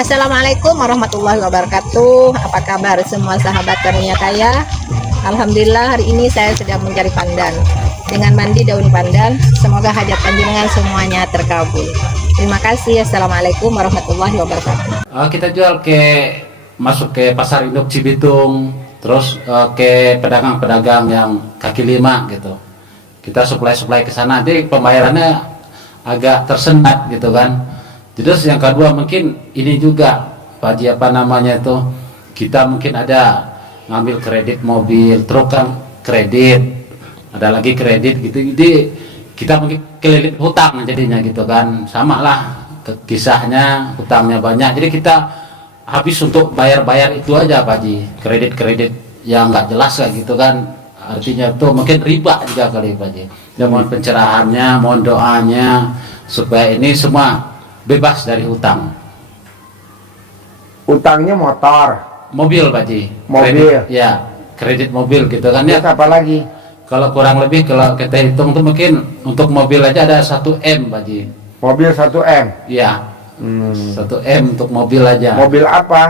Assalamualaikum warahmatullahi wabarakatuh. Apa kabar semua sahabat karunia kaya? Alhamdulillah hari ini saya sedang mencari pandan. Dengan mandi daun pandan, semoga hajat panjenengan semuanya terkabul. Terima kasih. Assalamualaikum warahmatullahi wabarakatuh. Kita jual masuk ke pasar induk Cibitung, terus ke pedagang-pedagang yang kaki lima gitu. Kita supply ke sana, jadi pembayarannya agak tersendat gitu kan. Terus yang kedua mungkin ini juga Pak Haji, apa namanya itu, kita mungkin ada ngambil kredit mobil, truk kan kredit, ada lagi kredit gitu, jadi kita mungkin kelilit hutang jadinya gitu kan, sama lah kisahnya, hutangnya banyak, jadi kita habis untuk bayar-bayar itu aja Pak Haji, kredit-kredit yang nggak jelas kayak gitu kan, artinya tuh mungkin riba juga kali Pak Haji. Ya, mohon pencerahannya, mohon doanya supaya ini semua bebas dari hutang. Utangnya motor, Mobil Pak Haji. Mobil. Kredit, ya, kredit mobil gitu kan ya. terus apa lagi? Kalau kurang lebih kalau kita hitung tuh mungkin untuk mobil aja ada 1 M Pak Haji. Mobil 1M. Iya. 1 M untuk mobil aja. Mobil apa?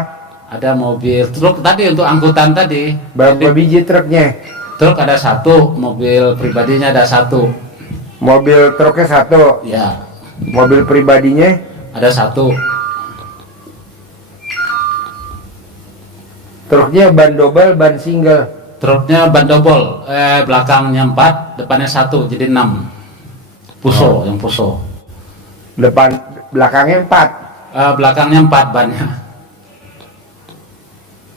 Ada mobil truk tadi untuk angkutan tadi. Berapa biji truknya? Truk ada 1, mobil pribadinya ada 1. Mobil truknya 1, Ya, mobil pribadinya ada 1. truknya ban double, ban single. Truknya ban double, belakangnya 4, depannya 1, jadi 6. Puso, yang puso. Belakangnya 4. Belakangnya 4 bannya.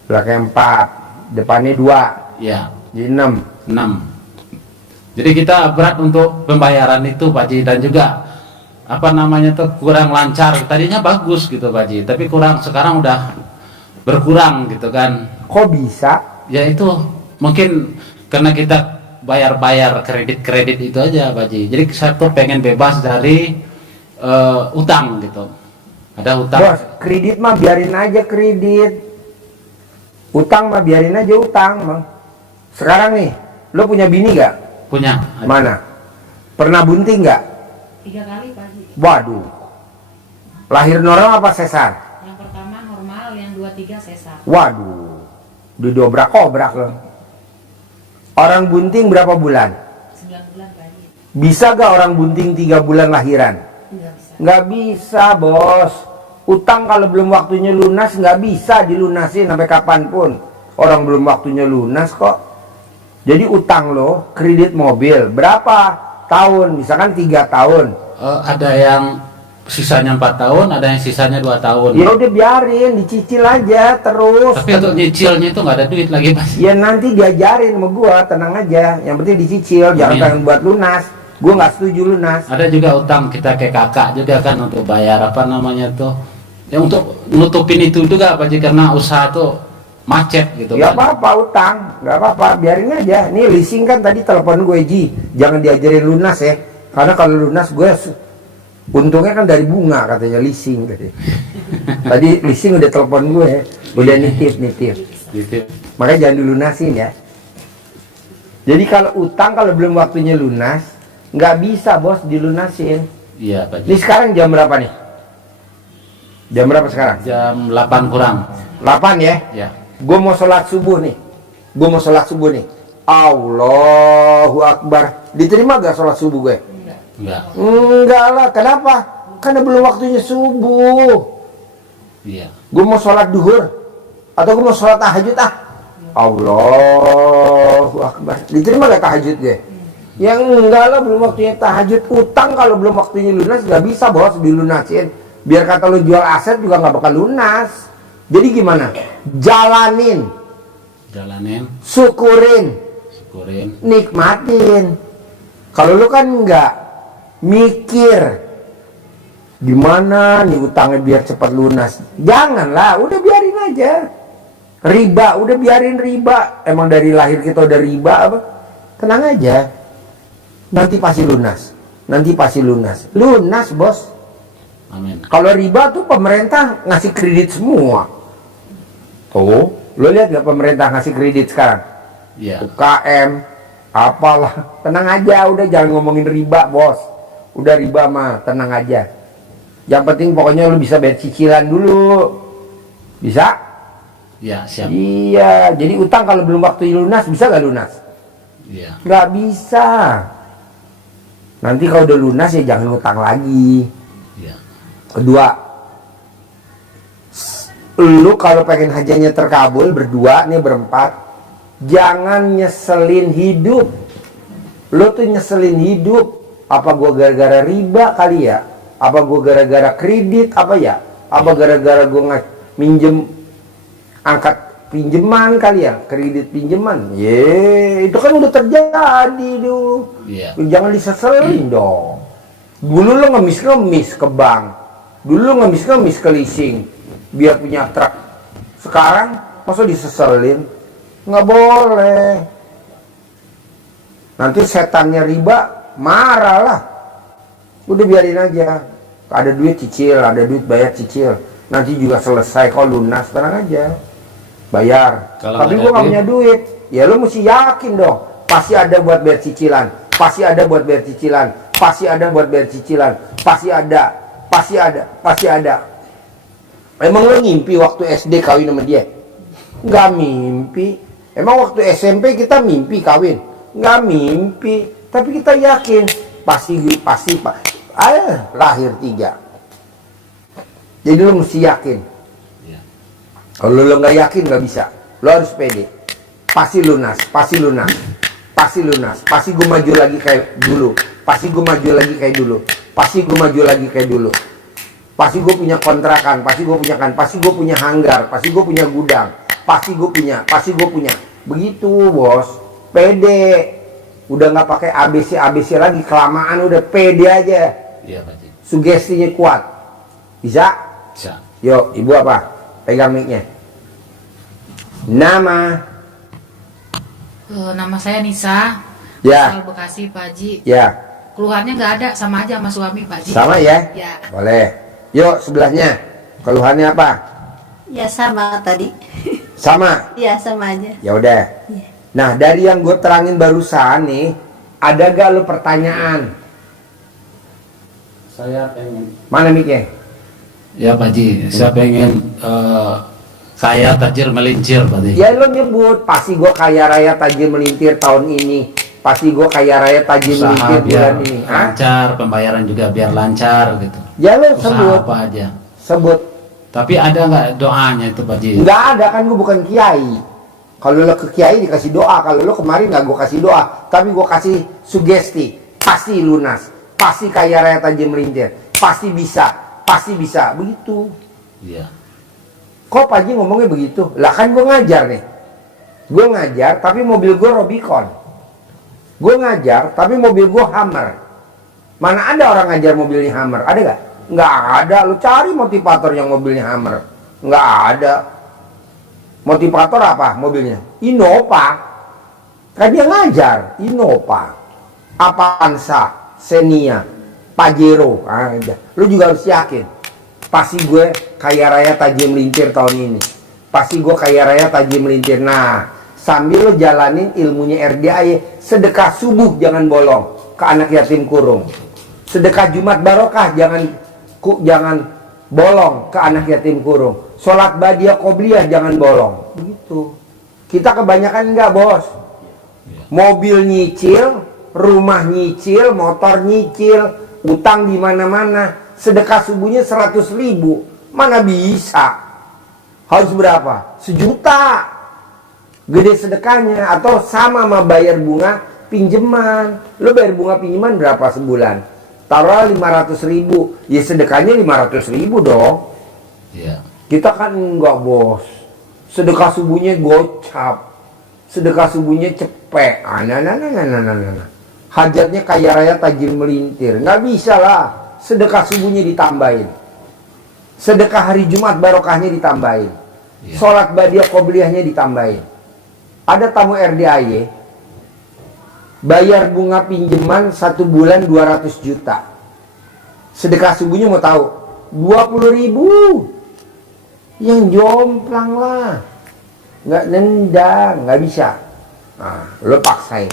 Belakangnya 4, depannya 2, Ya, jadi 6. 6. Jadi kita berat untuk pembayaran itu Pak Haji, dan juga apa namanya tuh kurang lancar. Tadinya bagus gitu Pak Haji, tapi kurang, sekarang udah berkurang gitu kan. Kok bisa? Ya itu mungkin karena kita bayar-bayar kredit-kredit itu aja Pak Haji. Jadi saya tuh pengen bebas dari utang gitu. Ada utang. Bos, kredit mah biarin aja kredit. Utang mah biarin aja utang, Bang. Sekarang nih, lo punya bini gak? Punya. Mana? Pernah bunting gak? 3 kali Pak Haji. Waduh. Lahir normal apa sesar? Yang pertama normal, yang 2-3 sesar. Waduh. Didobrak-obrak lo. Orang bunting berapa bulan? 9 bulan Pak Haji. Bisa gak orang bunting 3 bulan lahiran? Enggak bisa. Nggak bisa, bos. Utang kalau belum waktunya lunas nggak bisa dilunasin sampai kapanpun. Orang belum waktunya lunas kok. Jadi utang lo, kredit mobil berapa tahun? Misalkan 3 tahun. Ada yang sisanya 4 tahun, ada yang sisanya 2 tahun. Ya udah biarin, dicicil aja terus. Tapi untuk nyicilnya itu nggak ada duit lagi Pak. Ya nanti diajarin sama gua, tenang aja. Yang penting dicicil, jangan pengen buat lunas. Gua nggak setuju lunas. Ada juga utang kita ke kakak juga kan untuk bayar apa namanya tuh. Ya untuk nutupin itu juga Pak Haji, karena usaha tuh macet gitu Ya kan. apa-apa utang, nggak apa-apa, biarin aja. Nih leasing kan tadi telepon gue Ji, jangan diajarin lunas ya. Karena kalau lunas gue untungnya kan dari bunga katanya leasing tadi. Tadi leasing udah telepon gue, udah nitip. Gitu. Makanya jangan dilunasin ya. Jadi kalau utang kalau belum waktunya lunas, nggak bisa bos dilunasin. Iya Pak Haji. Ini sekarang jam berapa nih? Jam berapa sekarang? Jam 8 kurang. 8 ya? Ya. Gue mau sholat subuh nih. Allahu Akbar. Diterima gak sholat subuh gue? Enggak. Enggak lah. Kenapa? Karena belum waktunya subuh. Iya. Gue mau sholat duhur atau gue mau sholat tahajud Allahu Akbar. Diterima gak tahajud gue? Yang enggak lah, belum waktunya tahajud. Utang kalau belum waktunya lunas gak bisa bos dilunasin. Biar kata lu jual aset juga gak bakal lunas. Jadi gimana? Jalanin, syukurin, nikmatin. Kalau lu kan nggak mikir gimana nih utangnya biar cepat lunas, janganlah, udah biarin aja. Riba, udah biarin riba. Emang dari lahir kita udah riba apa? Tenang aja, nanti pasti lunas. Lunas bos. Amin. Kalau riba tuh pemerintah ngasih kredit semua. Tuh, lo lihat gak pemerintah ngasih kredit sekarang? Iya. UKM, apalah. Tenang aja, udah jangan ngomongin riba bos. Udah riba mah, tenang aja. Yang penting pokoknya lu bisa bayar cicilan dulu. Bisa? Ya, siap. Iya, jadi utang kalau belum waktu lunas bisa nggak lunas? Iya. Nggak bisa. Nanti kalau udah lunas ya jangan utang lagi. Iya. Kedua, lu kalau pengen hajatnya terkabul berdua nih berempat, jangan nyeselin hidup. Lu tuh nyeselin hidup. Apa gua gara-gara riba kali ya? Apa gua gara-gara kredit apa ya? Apa gara-gara gua minjem angkat pinjaman kali ya? Kredit pinjaman. Itu kan udah terjadi dulu. Iya. Jangan diseselin dong. Dulu lu ngemis ke bank. Dulu lu ngemis ke leasing biar punya truk. Sekarang masa diseselin? Nggak boleh. Nanti setannya riba marah lah. Udah biarin aja. Ada duit cicil, ada duit bayar cicil. Nanti juga selesai kalau lunas, tenang aja. Bayar. Kalau Tapi ada gua nggak duit? punya duit. Ya lu mesti yakin dong. Pasti ada buat bayar cicilan. Pasti ada buat bayar cicilan. Pasti ada buat bayar cicilan. Pasti ada. Pasti ada. Pasti ada. Emang lu ngimpi waktu SD kawin sama dia? Nggak mimpi. Emang waktu SMP kita mimpi kawin? Nggak mimpi. Tapi kita yakin. Pasti lahir 3. Jadi lu mesti yakin. Iya. Kalau lu nggak yakin nggak bisa. Lu harus pede. Pasti lunas. Pasti lunas. Pasti lunas. Pasti gue maju lagi kayak dulu. Pasti gue maju lagi kayak dulu. Pasti gue maju lagi kayak dulu. Pasti gue punya kontrakan. Pasti gue punya kan. Pasti gue punya hanggar. Pasti gue punya gudang. Pasti gue punya. Pasti gue punya. Begitu bos. Pede. Udah nggak pakai ABC lagi. Kelamaan udah pede aja. Iya, Pak Haji. Sugestinya kuat. Bisa? Bisa. Yuk, ibu apa? Pegang mic-nya. Nama. Nama saya Nisa. Ya. Asal Bekasi, Pak Haji. Ya. Keluhannya nggak ada, sama aja sama suami, Pak Haji. Sama ya? Ya. Boleh. Yuk, sebelahnya. Keluhannya apa? Ya sama tadi. Sama. Ya sama aja. Ya udah. Ya. Nah, dari yang gue terangin barusan nih, ada gak lu pertanyaan? Saya pengen. Mana mic-nya? Ya, Pak Haji. Saya pengen kaya tajir melincir, Pak Haji. Ya lu nyebut, pasti gue kaya raya tajir melintir tahun ini. Pasti gue kaya raya tajir Usaha melintir biar bulan ini. Hah? lancar, pembayaran juga biar lancar gitu. Ya lu Usaha sebut. apa aja. Sebut. Tapi ada nggak doanya itu, Pak Haji? Nggak ada, kan gue bukan kiai. Kalau lo ke kiai dikasih doa. Kalau lo kemarin nggak gue kasih doa, tapi gue kasih sugesti. Pasti lunas. Pasti kaya raya tajir melintir. Pasti bisa. Pasti bisa. Begitu. Iya. Kok Pak Haji ngomongnya begitu? Lah kan gue ngajar nih. Gue ngajar, tapi mobil gue Robicon. Gue ngajar, tapi mobil gue Hummer. Mana ada orang ngajar mobilnya Hummer? Ada gak? Nggak ada. Lu cari motivator yang mobilnya Hummer. Nggak ada. Motivator apa mobilnya? Innova. Kan dia ngajar. Innova. Avanza, Xenia, Pajero. Aja. Lu juga harus yakin. Pasti gue kaya raya tajir melintir tahun ini. Pasti gue kaya raya tajir melintir. Nah, sambil lo jalanin ilmunya RDAY, sedekah subuh jangan bolong ke anak yatim kurung. Sedekah Jumat barokah jangan bolong ke anak yatim kurung. Sholat badiah qobliyah jangan bolong. Begitu. Kita kebanyakan enggak, bos. Mobil nyicil, rumah nyicil, motor nyicil, utang di mana-mana. Sedekah subuhnya 100.000. Mana bisa? Harus berapa? 1 juta. Gede sedekahnya. Atau sama bayar bunga pinjaman. Lo bayar bunga pinjaman berapa sebulan? Taruh 500.000. Ya sedekahnya 500.000 dong. Iya. Kita kan enggak, bos. Sedekah subuhnya gocap. Sedekah subuhnya cepet. Nah. Hajatnya kaya raya tajir melintir. Nggak bisa lah. Sedekah subuhnya ditambahin. Sedekah hari Jumat barokahnya ditambahin. Iya. Sholat badiah qobliyahnya ditambahin. Ada tamu RDAY bayar bunga pinjaman 1 bulan 200 juta. Sedekah subuhnya mau tahu? 20.000. Yang jomplang lah. Nggak nendang, nggak bisa. Nah, lo paksain.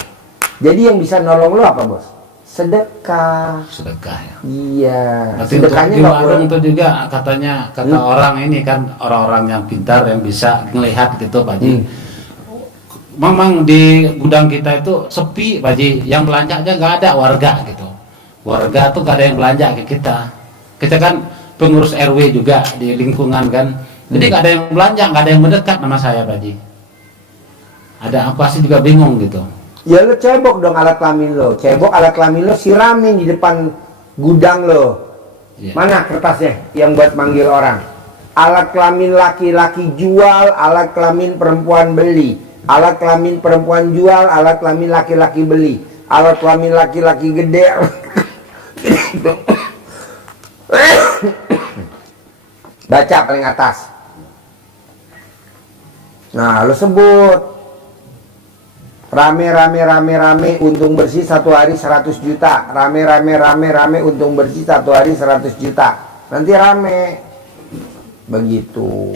Jadi yang bisa nolong lo apa, bos? sedekah. Sedekah ya. Iya. Berarti untuk Sedekahnya di nggak warung boleh. itu juga katanya kata orang ini kan orang-orang yang pintar yang bisa melihat gitu Pak Haji. Memang di gudang kita itu sepi Pak Haji, yang belanja aja nggak ada warga gitu. Warga tuh nggak ada yang belanja ke kita. Kita kan pengurus RW juga di lingkungan kan, jadi nggak ada yang belanja, nggak ada yang mendekat nama saya Pak Haji. Ada apa sih juga bingung gitu. Ya lo cebok dong alat kelamin lo, cebok alat kelamin lo, siramin di depan gudang lo. Iya. Mana kertasnya yang buat manggil orang? Alat kelamin laki-laki jual, alat kelamin perempuan beli. Alat kelamin perempuan jual, alat kelamin laki-laki beli. Alat kelamin laki-laki gede. Baca paling atas. Nah, lo sebut rame untung bersih satu hari 100 juta. Rame untung bersih satu hari 100 juta. Nanti rame. Begitu.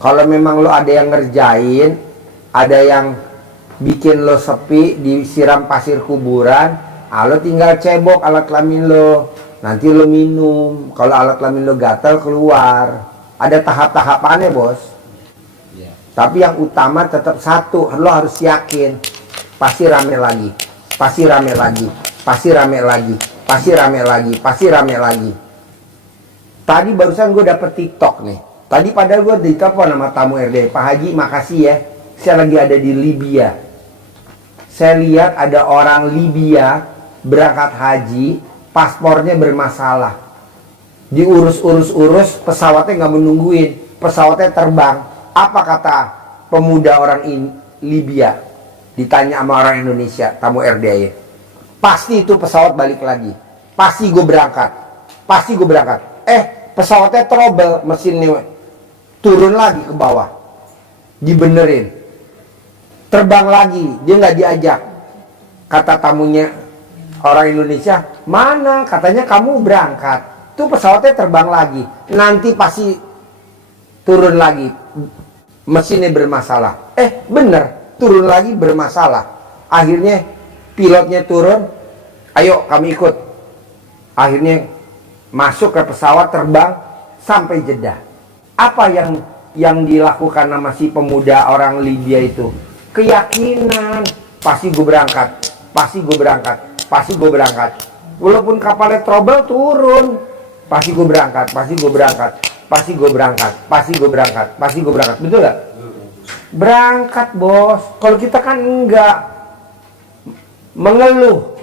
Kalau memang lo ada yang ngerjain, ada yang bikin lo sepi, disiram pasir kuburan, lo tinggal cebok alat kelamin lo. Nanti lo minum. Kalau alat kelamin lo gatal keluar. Ada tahap-tahapannya bos. Tapi yang utama tetap satu, lo harus yakin pasti rame lagi, pasti rame lagi, pasti rame lagi, pasti rame lagi, pasti rame lagi. Tadi barusan gue dapet TikTok nih. Tadi padahal gue ditelepon sama tamu RD, Pak Haji makasih ya, saya lagi ada di Libya. Saya lihat ada orang Libya berangkat haji, paspornya bermasalah. Diurus-urus, pesawatnya nggak menungguin, pesawatnya terbang. Apa kata pemuda orang Libya? Ditanya sama orang Indonesia, tamu RDI. Pasti itu pesawat balik lagi. Pasti gue berangkat. Pasti gue berangkat. Pesawatnya trouble, mesinnya turun lagi ke bawah. Dibenerin. Terbang lagi, dia nggak diajak. Kata tamunya orang Indonesia, mana? Katanya kamu berangkat. Tuh pesawatnya terbang lagi. Nanti pasti turun lagi. Mesinnya bermasalah. Bener, turun lagi bermasalah. Akhirnya pilotnya turun, ayo kami ikut. Akhirnya masuk ke pesawat, terbang sampai Jeddah. Apa yang dilakukan sama si pemuda orang Libya itu? Keyakinan. Pasti gue berangkat, pasti gue berangkat, pasti gue berangkat. Walaupun kapalnya trouble, turun. Pasti gue berangkat, pasti gue berangkat. Pasti gue berangkat, pasti gue berangkat, pasti gue berangkat, betul gak? Berangkat bos. Kalau kita kan enggak, mengeluh.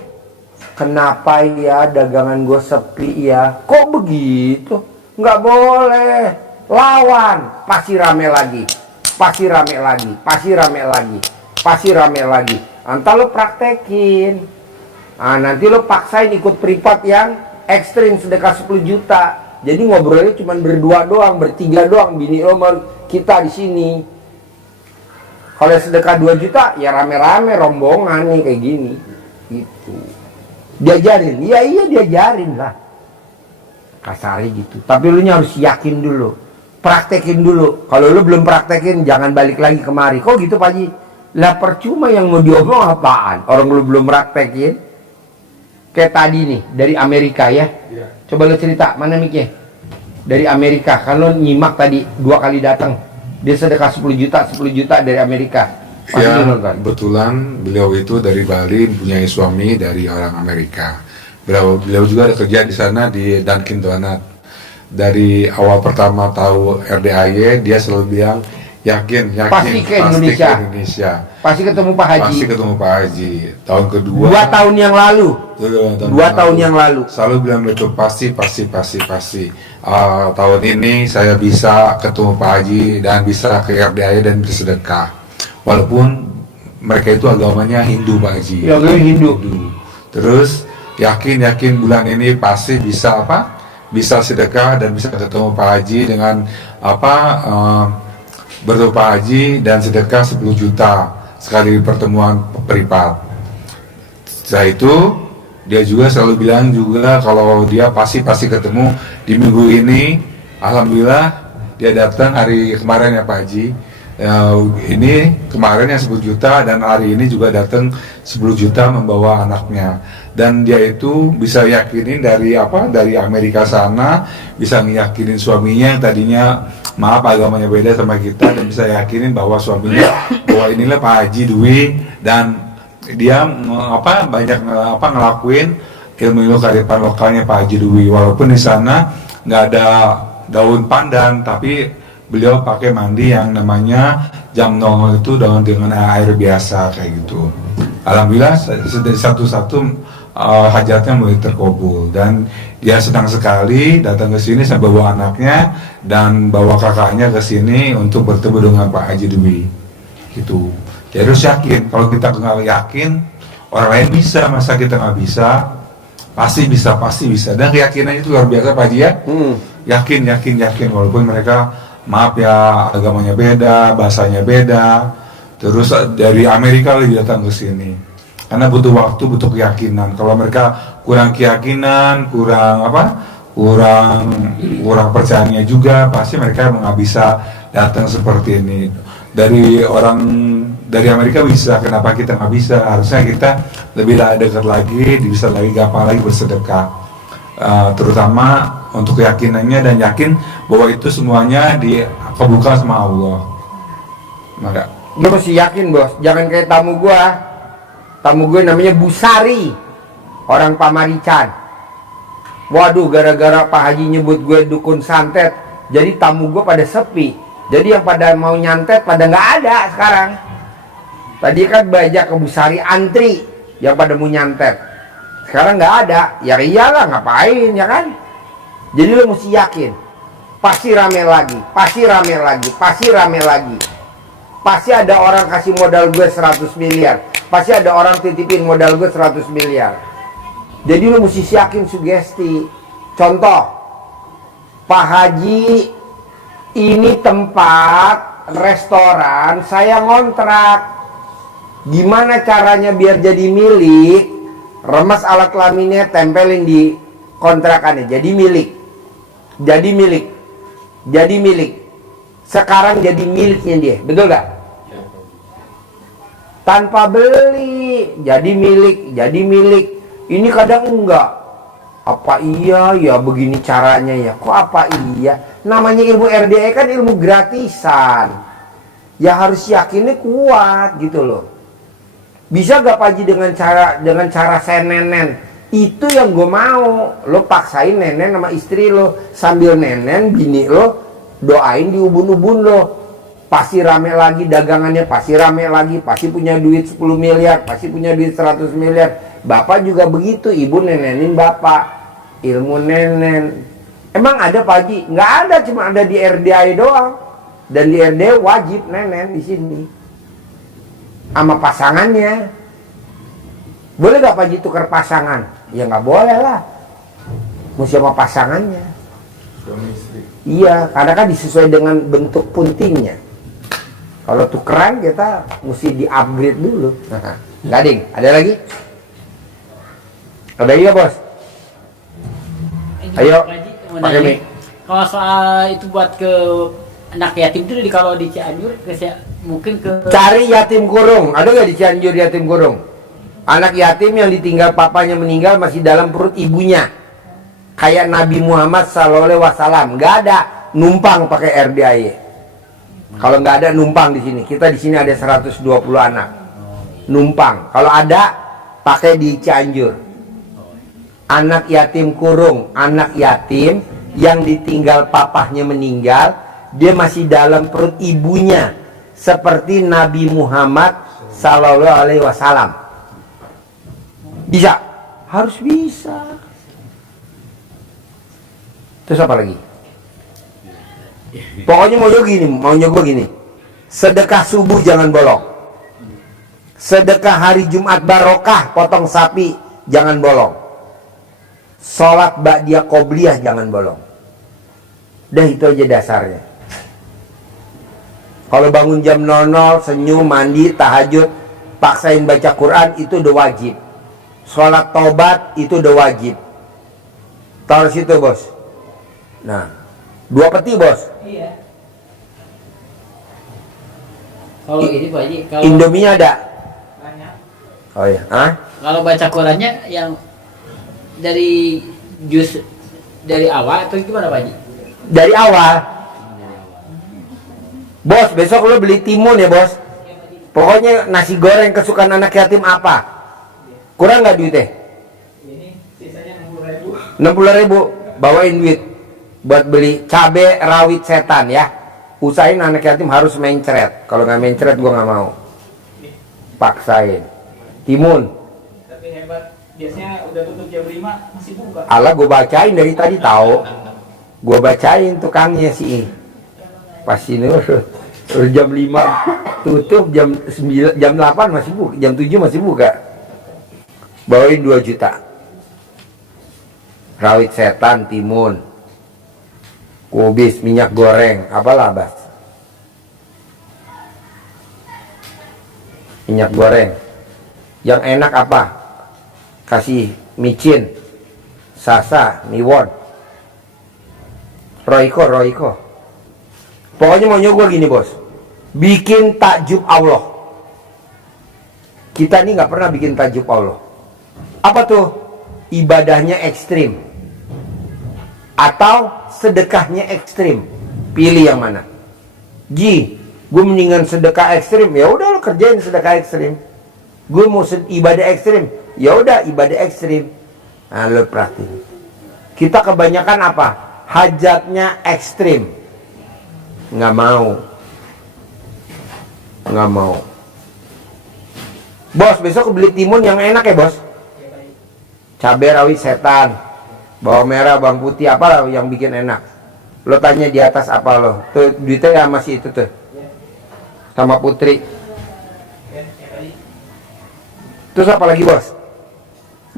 Kenapa ya dagangan gue sepi ya? Kok begitu? Nggak boleh. Lawan, pasti rame lagi, pasti rame lagi, pasti rame lagi, pasti rame lagi. Entar lo praktekin. Nanti lo paksain ikut privat yang ekstrim sedekah 10 juta. Jadi ngobrolnya cuma berdua doang, bertiga doang, bini lo sama kita di sini. Kalau sedekah 2 juta, ya rame-rame rombongan nih kayak gini. Gitu. Diajarin, iya diajarin lah. Kasari gitu. Tapi lu harus yakin dulu, praktekin dulu. Kalau lu belum praktekin, jangan balik lagi kemari. Kok gitu Pak Haji? Lah percuma yang mau diomong apaan? Orang lu belum praktekin. Kayak tadi nih, dari Amerika ya. Coba lo cerita, mana mic-nya? Dari Amerika, kan lo nyimak tadi 2 kali datang. Dia sedekah 10 juta dari Amerika. Pasti Ya, lo nonton. kebetulan beliau itu dari Bali, mempunyai suami dari orang Amerika. Beliau juga ada kerja di sana di Dunkin Donut. Dari awal pertama tahu RDAY, dia selalu bilang, yakin, Pasti ke Indonesia. Pasti ketemu Pak Haji. Pasti ketemu Pak Haji. Tahun kedua. 2 tahun yang lalu. 2 tahun yang lalu. Selalu bilang itu pasti. Tahun ini saya bisa ketemu Pak Haji dan bisa ke RDAY dan bersedekah. Walaupun mereka itu agamanya Hindu Pak Haji. Ya, Hindu. Terus yakin bulan ini pasti bisa bisa sedekah dan bisa ketemu Pak Haji dengan bertemu Pak Haji dan sedekah 10 juta sekali pertemuan privat. Setelah itu dia juga selalu bilang juga kalau dia pasti ketemu di minggu ini. Alhamdulillah dia datang hari kemarin ya Pak Haji, Ini kemarin yang 10 juta dan hari ini juga datang 10 juta membawa anaknya, dan dia itu bisa yakinin dari Amerika sana, bisa ngiyakinin suaminya yang tadinya maaf agamanya beda sama kita, dan bisa yakinin bahwa suaminya bahwa inilah Pak Haji Dwi, dan dia banyak ngelakuin ilmu kearifan lokalnya Pak Haji Dwi, walaupun di sana nggak ada daun pandan, tapi beliau pakai mandi yang namanya jam 00 itu dengan air biasa kayak gitu. Alhamdulillah satu-satu hajatnya mulai terkabul, dan dia senang sekali datang ke sini sampai bawa anaknya dan bawa kakaknya ke sini untuk bertemu dengan Pak Haji Dwi gitu. Jadi harus yakin, kalau kita nggak yakin orang lain bisa, masa kita nggak bisa? Pasti bisa, dan keyakinan itu luar biasa Pak Haji ya. Yakin walaupun mereka maaf ya agamanya beda, bahasanya beda, terus dari Amerika lagi datang ke sini, karena butuh waktu, butuh keyakinan. Kalau mereka kurang keyakinan, kurang percayanya juga, pasti mereka nggak bisa datang seperti ini. Dari Amerika bisa, kenapa kita nggak bisa? Harusnya kita lebih dekat lagi, bisa lagi gampang lagi bersedekah, terutama untuk keyakinannya, dan yakin bahwa itu semuanya dikabulkan sama Allah. Maka Lu mesti yakin bos, jangan kayak tamu gue namanya Busari, orang Pamarican. Waduh, gara-gara Pak Haji nyebut gue dukun santet, jadi tamu gue pada sepi. Jadi yang pada mau nyantet pada nggak ada sekarang. Tadi kan banyak ke Busari antri yang pada mau nyantet, sekarang nggak ada. Ya iyalah, ngapain ya kan? Jadi lo mesti yakin, pasti rame lagi. Pasti ada orang kasih modal gue 100 miliar. Pasti ada orang titipin modal gue 100 miliar. Jadi lo mesti yakin sugesti. Contoh, Pak Haji, ini tempat restoran saya ngontrak. Gimana caranya biar jadi milik? Remas alat kelaminnya, tempelin di kontrakannya, jadi milik. Sekarang jadi miliknya dia, betul gak? Tanpa beli, jadi milik. Ini kadang enggak. Apa iya ya begini caranya ya? Kok apa iya? Namanya ilmu RDE kan ilmu gratisan. Ya harus yakinnya kuat gitu loh. Bisa gak Pak Haji dengan cara saya nenen? Itu yang gue mau. Lo paksain nenen sama istri lo, sambil nenen bini lo doain di ubun-ubun lo. Pasti rame lagi dagangannya, pasti rame lagi, pasti punya duit 10 miliar, pasti punya duit 100 miliar. Bapak juga begitu, ibu nenenin bapak. Ilmu nenen. Emang ada Pak Haji? Nggak ada, cuma ada di RDI doang. Dan di RDI wajib nenen di sini sama pasangannya. Boleh gak Pak Haji tukar pasangan? Ya nggak boleh lah, mesti sama pasangannya. suami istri. Iya, karena kan disesuai dengan bentuk puntingnya. Kalau tukeran kita mesti di-upgrade dulu. Gading, ada lagi? Ada lagi ya bos? Ayo, pakai mic. Kalau soal itu buat ke anak yatim itu kalau di Cianjur mungkin ke Cari yatim kurung. Ada nggak di Cianjur yatim kurung? Anak yatim yang ditinggal papanya meninggal masih dalam perut ibunya. Kayak Nabi Muhammad SAW. Nggak ada numpang pakai RDAY. Kalau nggak ada numpang di sini. Kita di sini ada 120 anak. Numpang. Kalau ada pakai di Cianjur. Anak yatim kurung, anak yatim yang ditinggal papahnya meninggal, dia masih dalam perut ibunya, seperti Nabi Muhammad SAW. Bisa? Harus bisa. Terus apa lagi? Pokoknya maunya gue gini. Sedekah subuh jangan bolong. Sedekah hari Jumat barokah, potong sapi, jangan bolong. Sholat ba'diyah qobliyah jangan bolong. Dah itu aja dasarnya. Kalau bangun jam 00, senyum, mandi, tahajud, paksain baca Quran, itu udah wajib. Sholat taubat itu udah wajib. Taruh situ bos. Nah, 2 peti bos. iya. Kalau ini Pak Haji, kalau Indomie ada? Oh iya. Hah? kalau baca Qurannya yang dari juz dari awal atau gimana Pak Haji? Dari awal. Bos, besok lo beli timun ya bos. Pokoknya nasi goreng kesukaan anak yatim apa? Kurang nggak duitnya? 60.000. Bawain duit buat beli cabe rawit setan ya. Usahain anak yatim harus mencret. Kalau nggak mencret gua nggak mau. Paksain. Timun. Tapi hebat, biasanya udah tutup jam 5 masih buka. Alah gue bacain dari tadi tahu. Gue bacain tukangnya sih. Pasti nurut. Jam 5 tutup, jam 9, jam 8 masih buka, jam 7 masih buka. Bawain 2 juta. Rawit setan, timun. Kubis, minyak goreng, apalah Bas? Minyak goreng. Yang enak apa? Kasih micin, sasa, miwon, roiko. Pokoknya maunya gue gini bos, bikin takjub Allah. Kita ini nggak pernah bikin takjub Allah. Apa tuh? Ibadahnya ekstrim atau sedekahnya ekstrim. Pilih yang mana? Ji, gue mendingan sedekah ekstrim. Ya udah lo kerjain sedekah ekstrim. Gue mau ibadah ekstrim. Ya udah ibadah ekstrim. Nah lo perhatiin. Kita kebanyakan apa? Hajatnya ekstrim. Nggak mau. Bos, besok beli timun yang enak ya bos. Cabai rawit setan, bawang merah, bawang putih, apa yang bikin enak. Lo tanya di atas apa lo? Tuh duitnya ya masih itu tuh. Sama Putri. Terus apa lagi bos?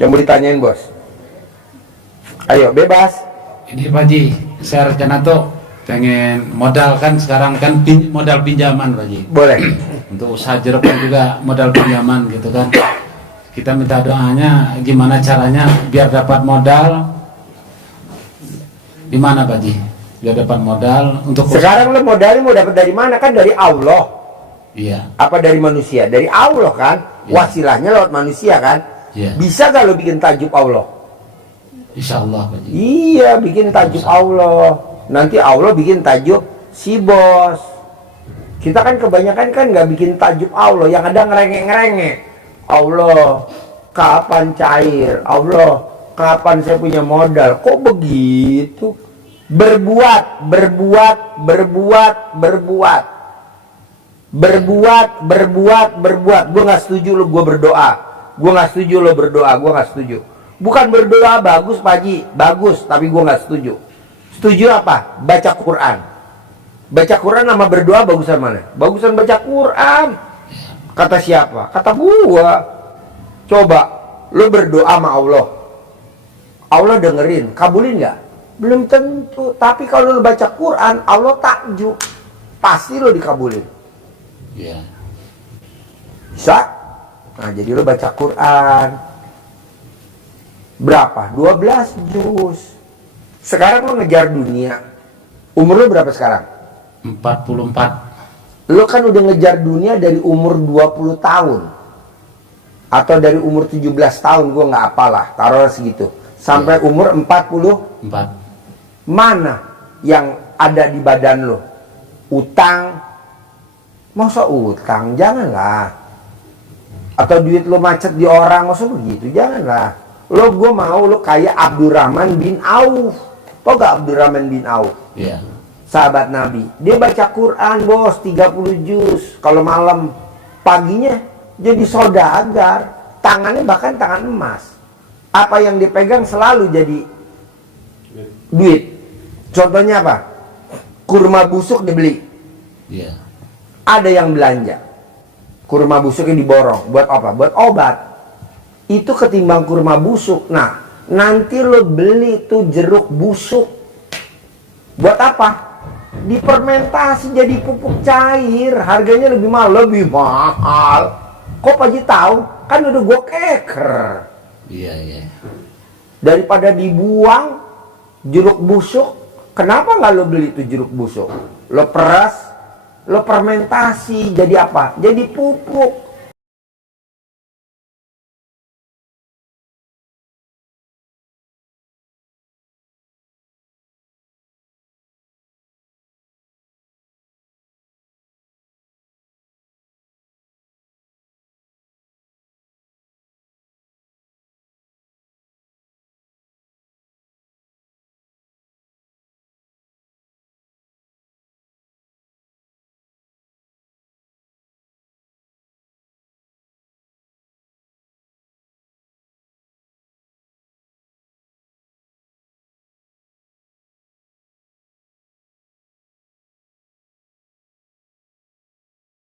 Yang mau ditanyain bos? Ayo bebas. Ini Pak Haji, saya rencana tuh pengen modal kan sekarang kan modal pinjaman Pak Haji. Boleh. Untuk usaha jeruk kan juga modal pinjaman gitu kan. Kita minta doanya gimana caranya biar dapat modal. Di mana Pak Haji? Biar dapat modal untuk Sekarang lo modalnya mau dapat dari mana? Kan dari Allah. Iya. Apa dari manusia? Dari Allah kan. Iya. Wasilahnya lewat manusia kan. Iya. Bisa gak lo bikin tajub Allah? Insya Allah Pak Haji. Iya, bikin tajub Allah. Nanti Allah bikin tajub si bos. Kita kan kebanyakan kan nggak bikin tajub Allah, yang ada ngerengek-ngerengek. Allah, kapan cair? Allah, kapan saya punya modal? Kok begitu? Berbuat. Gue nggak setuju lo gue berdoa. Gue nggak setuju. Bukan berdoa bagus Pak Haji, bagus, tapi gue nggak setuju. Setuju apa? Baca Quran. Baca Quran sama berdoa bagusan mana? Bagusan baca Quran. Kata siapa? Kata gua. Coba lo berdoa sama Allah. Allah dengerin, kabulin nggak? Belum tentu. Tapi kalau lo baca Quran, Allah takjub. Pasti lo dikabulin. Iya. Bisa? Nah, jadi lo baca Quran. Berapa? 12 juz. Sekarang lo ngejar dunia. Umur lo berapa sekarang? 44. Lo kan udah ngejar dunia dari umur 20 tahun. Atau dari umur 17 tahun, gue nggak apalah, taruh segitu. Sampai umur 44. 4. Mana yang ada di badan lo? Utang. Masa utang? Janganlah. Atau duit lo macet di orang, masa begitu? Janganlah. Gue mau lo kayak Abdurrahman bin Auf. Tau gak Abdurrahman bin Auf? Iya. Sahabat Nabi. Dia baca Quran bos, 30 juz. Kalau malam, paginya jadi saudagar. Tangannya bahkan tangan emas. Apa yang dipegang selalu jadi duit. Contohnya apa? Kurma busuk dibeli. Iya. Ada yang belanja. Kurma busuknya diborong. Buat apa? Buat obat. Itu ketimbang kurma busuk. Nah, nanti lo beli tuh jeruk busuk. Buat apa? Difermentasi jadi pupuk cair. Harganya lebih mahal. Kok Pak Haji tahu? Kan udah gue keker. Iya. Daripada dibuang jeruk busuk, kenapa nggak lo beli tuh jeruk busuk? Lo peras, lo fermentasi jadi apa? Jadi pupuk.